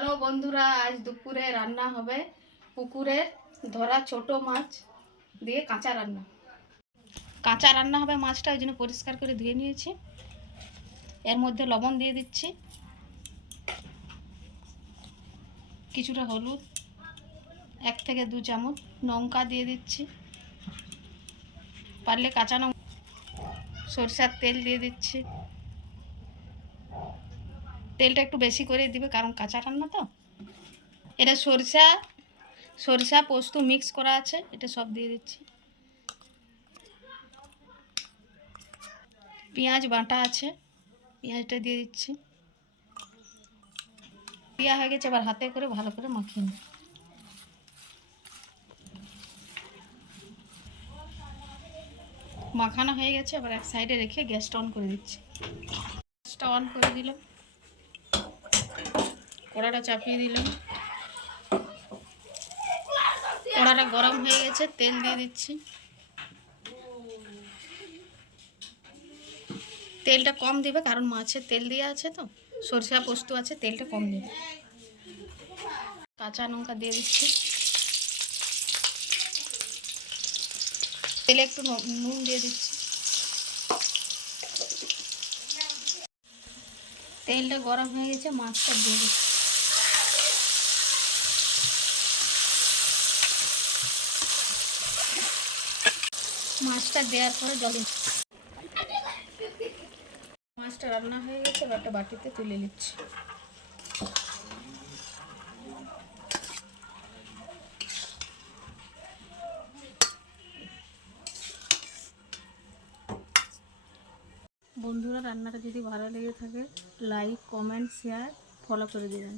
Hello বন্ধুরা, আজ দুপুরে রান্না হবে পুকুরের ধরা ছোট মাছ দিয়ে কাঁচা রান্না। কাঁচা রান্না হবে মাছটা, ওই জন্য পরিষ্কার করে ধুয়ে নিয়েছি। এর মধ্যে লবণ দিয়ে দিচ্ছি, কিছুটা হলুদ, 1 থেকে 2 চামচ লঙ্কা দিয়ে দিচ্ছি, পারলে কাঁচা লঙ্কা, সরষের তেল দিয়ে দিচ্ছি। তেলটা একটু বেশি করে দিবে কারণ কাঁচা রান্না তো। এটা সরষা পোস্ত মিক্স করা আছে, এটা সব দিয়ে দিচ্ছি। পেঁয়াজ বাটা আছে, পেঁয়াজটা দিয়ে দিচ্ছি। দেওয়া হয়ে গেছে, এবার হাতে করে ভালো করে মাখিয়ে নিই। মাখানো হয়ে গেছে, এবার এক সাইডে রেখে গ্যাসটা অন করে দিচ্ছি। গ্যাসটা অন করে দিলাম, কড়াটা চাপিয়ে দিলাম। কড়াটা গরম হয়ে গেছে, তেল দিয়ে দিচ্ছি। তেলটা কম দিবে কারণ মাছের তেল দিয়ে আছে তো, সরষা পোস্ত আছে, তেলটা কম দিবে। কাঁচা লঙ্কা দিয়ে দিচ্ছি, তেলে একটু নুন দিয়ে দিচ্ছি। তেলটা গরম হয়ে গেছে, মাছটা দিয়ে দিচ্ছি। মাছটা দেওয়ার পরে জলে মাছটা রান্না হয়ে গেছে, এবার একটা বাটিতে তুলে নিচ্ছি। বন্ধুরা, রান্নাটা যদি ভালো লেগে থাকে লাইক, কমেন্ট, শেয়ার, ফলো করে দেবেন।